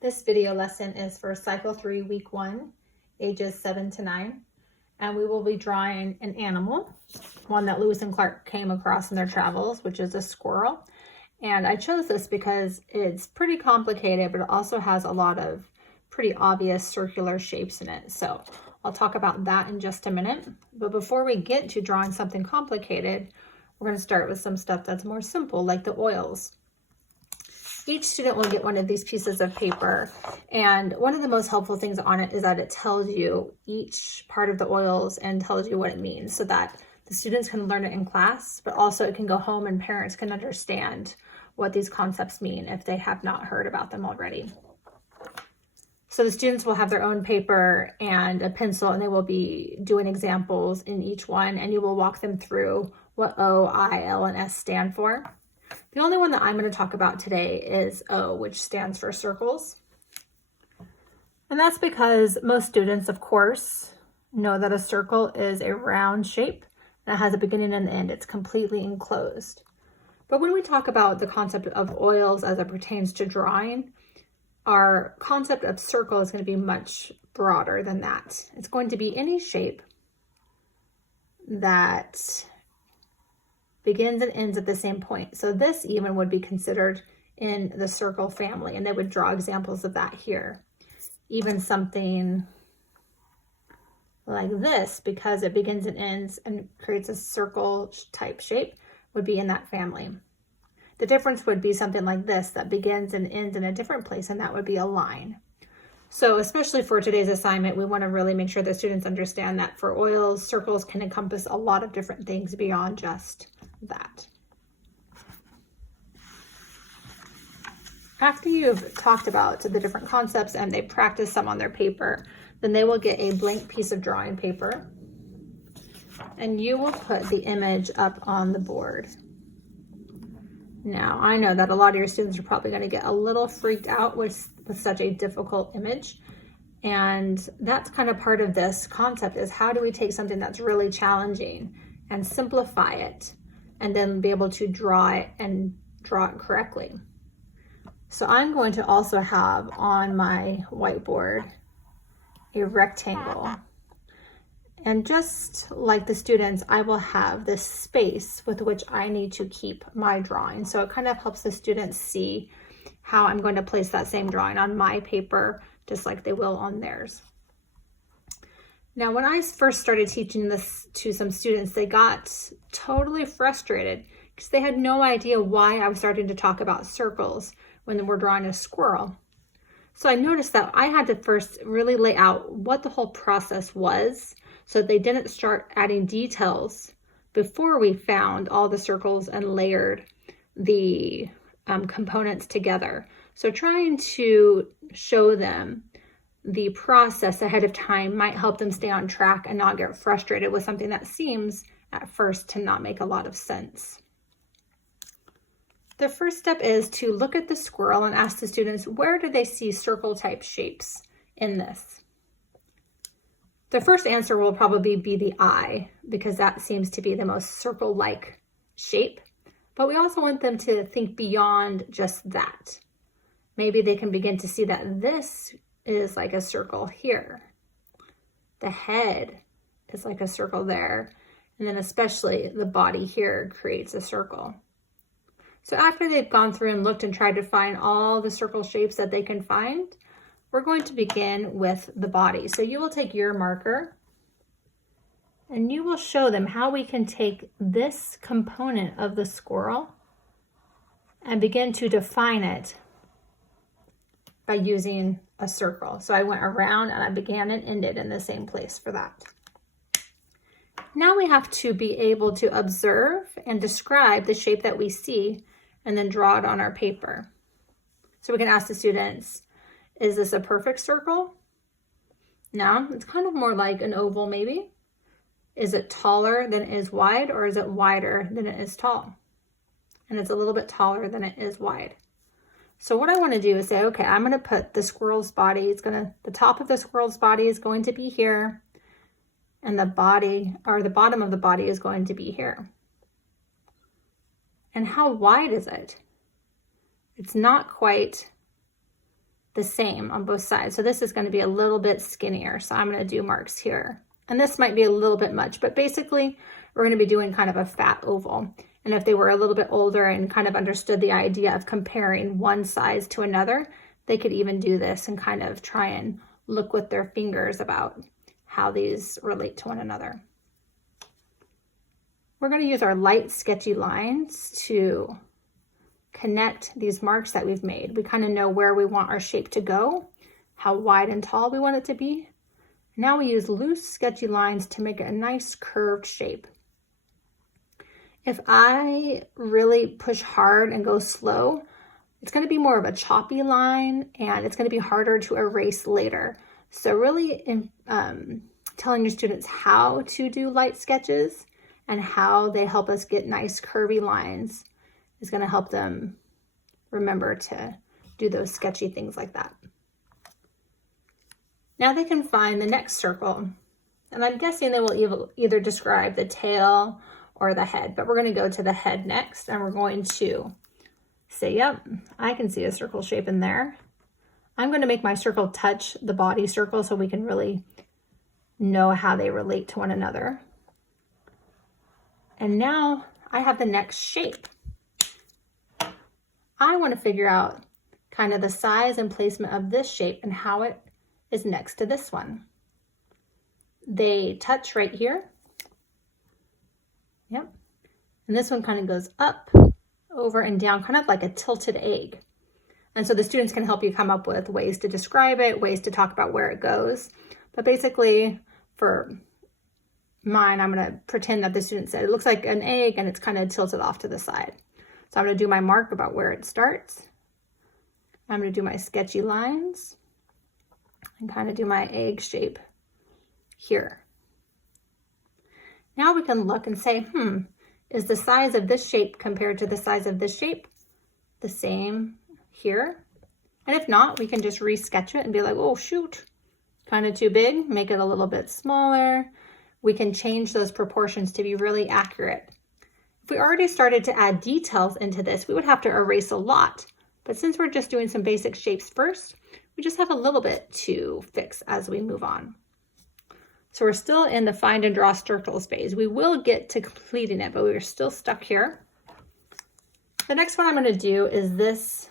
This video lesson is for Cycle 3, Week 1, ages 7 to 9. And we will be drawing an animal, one that Lewis and Clark came across in their travels, which is a squirrel. And I chose this because it's pretty complicated, but it also has a lot of pretty obvious circular shapes in it. So I'll talk about that in just a minute. But before we get to drawing something complicated, we're going to start with some stuff that's more simple, like the oils. Each student will get one of these pieces of paper, and one of the most helpful things on it is that it tells you each part of the oils and tells you what it means, so that the students can learn it in class, but also it can go home and parents can understand what these concepts mean if they have not heard about them already. So the students will have their own paper and a pencil, and they will be doing examples in each one, and you will walk them through what O, I, L, and S stand for. The only one that I'm going to talk about today is O, which stands for circles. And that's because most students, of course, know that a circle is a round shape and it has a beginning and an end. It's completely enclosed. But when we talk about the concept of oils as it pertains to drawing, our concept of circle is going to be much broader than that. It's going to be any shape that begins and ends at the same point. So this even would be considered in the circle family, and they would draw examples of that here. Even something like this, because it begins and ends and creates a circle type shape, would be in that family. The difference would be something like this that begins and ends in a different place, and that would be a line. So especially for today's assignment, we want to really make sure the students understand that for oils, circles can encompass a lot of different things beyond just that. After you've talked about the different concepts and they practice some on their paper, then they will get a blank piece of drawing paper, and you will put the image up on the board. Now, I know that a lot of your students are probably going to get a little freaked out with such a difficult image, and that's kind of part of this concept, is how do we take something that's really challenging and simplify it, and then be able to draw it and draw it correctly. So I'm going to also have on my whiteboard a rectangle. And just like the students, I will have this space with which I need to keep my drawing. So it kind of helps the students see how I'm going to place that same drawing on my paper, just like they will on theirs. Now, when I first started teaching this to some students, they got totally frustrated because they had no idea why I was starting to talk about circles when we're drawing a squirrel. So I noticed that I had to first really lay out what the whole process was, so they didn't start adding details before we found all the circles and layered the components together. So trying to show them the process ahead of time might help them stay on track and not get frustrated with something that seems at first to not make a lot of sense. The first step is to look at the squirrel and ask the students, where do they see circle type shapes in this? The first answer will probably be the eye, because that seems to be the most circle-like shape. But we also want them to think beyond just that. Maybe they can begin to see that this is like a circle here. The head is like a circle there. And then especially the body here creates a circle. So after they've gone through and looked and tried to find all the circle shapes that they can find, we're going to begin with the body. So you will take your marker and you will show them how we can take this component of the squirrel and begin to define it by using a circle. So I went around and I began and ended in the same place for that. Now we have to be able to observe and describe the shape that we see and then draw it on our paper. So we can ask the students, is this a perfect circle? No, it's kind of more like an oval maybe. Is it taller than it is wide, or is it wider than it is tall? And it's a little bit taller than it is wide. So what I want to do is say, okay, I'm going to put the squirrel's body, the top of the squirrel's body is going to be here, and the body, or the bottom of the body, is going to be here. And how wide is it? It's not quite the same on both sides. So this is going to be a little bit skinnier. So I'm going to do marks here. And this might be a little bit much, but basically we're going to be doing kind of a fat oval. And if they were a little bit older and kind of understood the idea of comparing one size to another, they could even do this and kind of try and look with their fingers about how these relate to one another. We're going to use our light sketchy lines to connect these marks that we've made. We kind of know where we want our shape to go, how wide and tall we want it to be. Now we use loose sketchy lines to make it a nice curved shape. If I really push hard and go slow, it's going to be more of a choppy line and it's going to be harder to erase later. So really telling your students how to do light sketches and how they help us get nice curvy lines is going to help them remember to do those sketchy things like that. Now they can find the next circle, and I'm guessing they will either describe the tail or the head, but we're going to go to the head next, and we're going to say, yep, I can see a circle shape in there. I'm going to make my circle touch the body circle so we can really know how they relate to one another. And now I have the next shape. I want to figure out kind of the size and placement of this shape and how it is next to this one. They touch right here. Yep. And this one kind of goes up, over, and down, kind of like a tilted egg. And so the students can help you come up with ways to describe it, ways to talk about where it goes. But basically, for mine, I'm going to pretend that the student said it looks like an egg and it's kind of tilted off to the side. So I'm going to do my mark about where it starts. I'm going to do my sketchy lines and kind of do my egg shape here. Now we can look and say, is the size of this shape compared to the size of this shape the same here? And if not, we can just re-sketch it and be like, oh shoot, kind of too big, make it a little bit smaller. We can change those proportions to be really accurate. If we already started to add details into this, we would have to erase a lot. But since we're just doing some basic shapes first, we just have a little bit to fix as we move on. So we're still in the find and draw circles phase. We will get to completing it, but we're still stuck here. The next one I'm going to do is this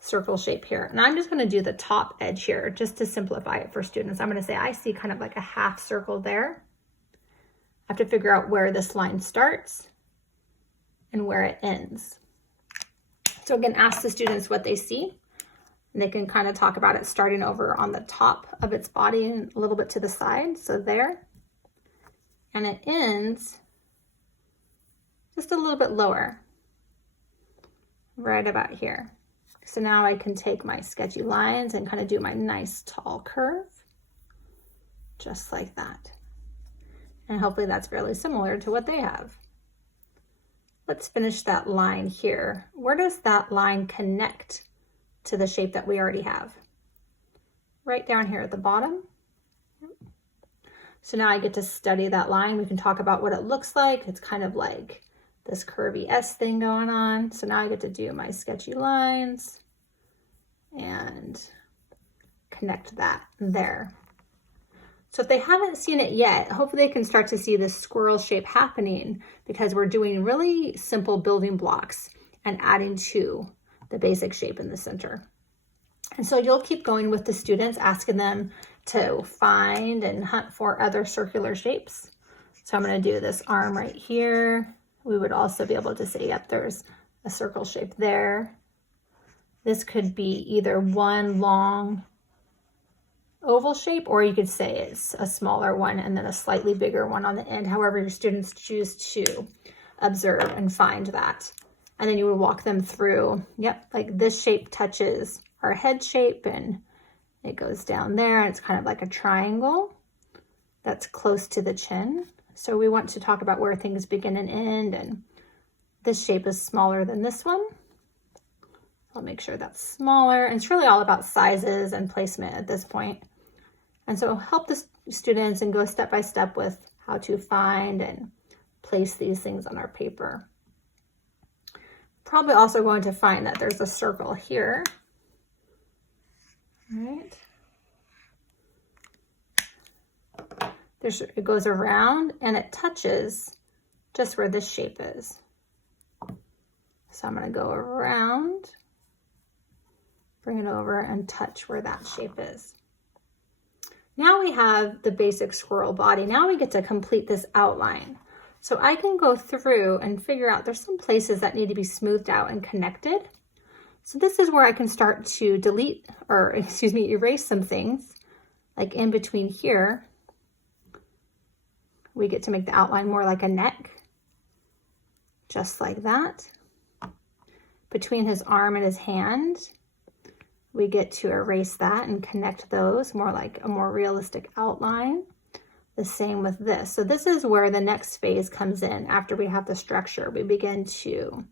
circle shape here. And I'm just going to do the top edge here just to simplify it for students. I'm going to say I see kind of like a half circle there. I have to figure out where this line starts and where it ends. So again, ask the students what they see. And they can kind of talk about it starting over on the top of its body and a little bit to the side. So there. And it ends just a little bit lower, right about here. So now I can take my sketchy lines and kind of do my nice tall curve, just like that. And hopefully that's really similar to what they have. Let's finish that line here. Where does that line connect to the shape that we already have? Right down here at the bottom. So now I get to study that line. We can talk about what it looks like. It's kind of like this curvy S thing going on. So now I get to do my sketchy lines and connect that there. So if they haven't seen it yet, hopefully they can start to see this squirrel shape happening because we're doing really simple building blocks and adding to the basic shape in the center. And so you'll keep going with the students, asking them to find and hunt for other circular shapes. So I'm going to do this arm right here. We would also be able to say, yep, there's a circle shape there. This could be either one long oval shape, or you could say it's a smaller one and then a slightly bigger one on the end, however your students choose to observe and find that. And then you would walk them through, yep, like this shape touches our head shape and it goes down there and it's kind of like a triangle that's close to the chin. So we want to talk about where things begin and end, and this shape is smaller than this one. I'll make sure that's smaller. And it's really all about sizes and placement at this point. And so help the students and go step by step with how to find and place these things on our paper. Probably also going to find that there's a circle here. right? It goes around and it touches just where this shape is. So I'm going to go around, bring it over and touch where that shape is. Now we have the basic squirrel body. Now we get to complete this outline. So I can go through and figure out there's some places that need to be smoothed out and connected. So this is where I can start to erase some things. Like in between here, we get to make the outline more like a neck, just like that. Between his arm and his hand, we get to erase that and connect those more like a more realistic outline. The same with this. So this is where the next phase comes in. After we have the structure, we begin to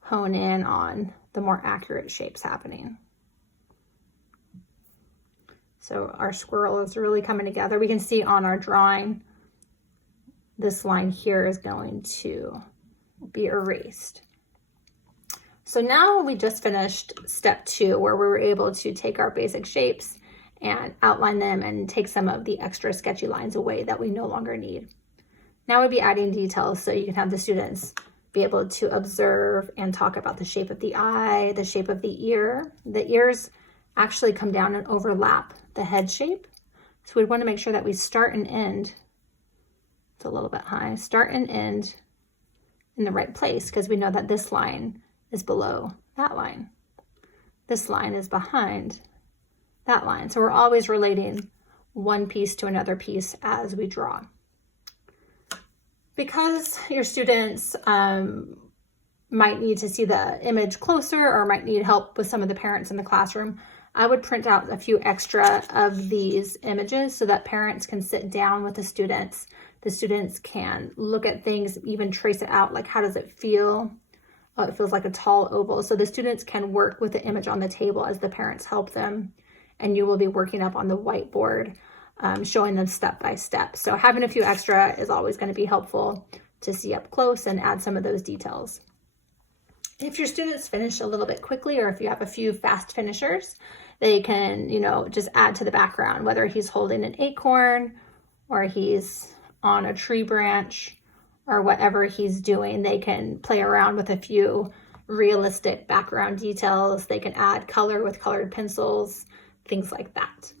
hone in on the more accurate shapes happening. So our squirrel is really coming together. We can see on our drawing, this line here is going to be erased. So now we just finished step 2, where we were able to take our basic shapes and outline them and take some of the extra sketchy lines away that we no longer need. Now we'll be adding details so you can have the students be able to observe and talk about the shape of the eye, the shape of the ear. The ears actually come down and overlap the head shape. So we want to make sure that we start and end, it's a little bit high, start and end in the right place, because we know that this line is below that line. This line is behind that line. So we're always relating one piece to another piece as we draw. Because your students might need to see the image closer or might need help with some of the parents in the classroom, I would print out a few extra of these images so that parents can sit down with the students. The students can look at things, even trace it out, like how does it feel? Oh, it feels like a tall oval. So the students can work with the image on the table as the parents help them. And you will be working up on the whiteboard, showing them step by step. So having a few extra is always going to be helpful to see up close and add some of those details. If your students finish a little bit quickly, or if you have a few fast finishers, they can, just add to the background, whether he's holding an acorn or he's on a tree branch or whatever he's doing. They can play around with a few realistic background details. They can add color with colored pencils, things like that.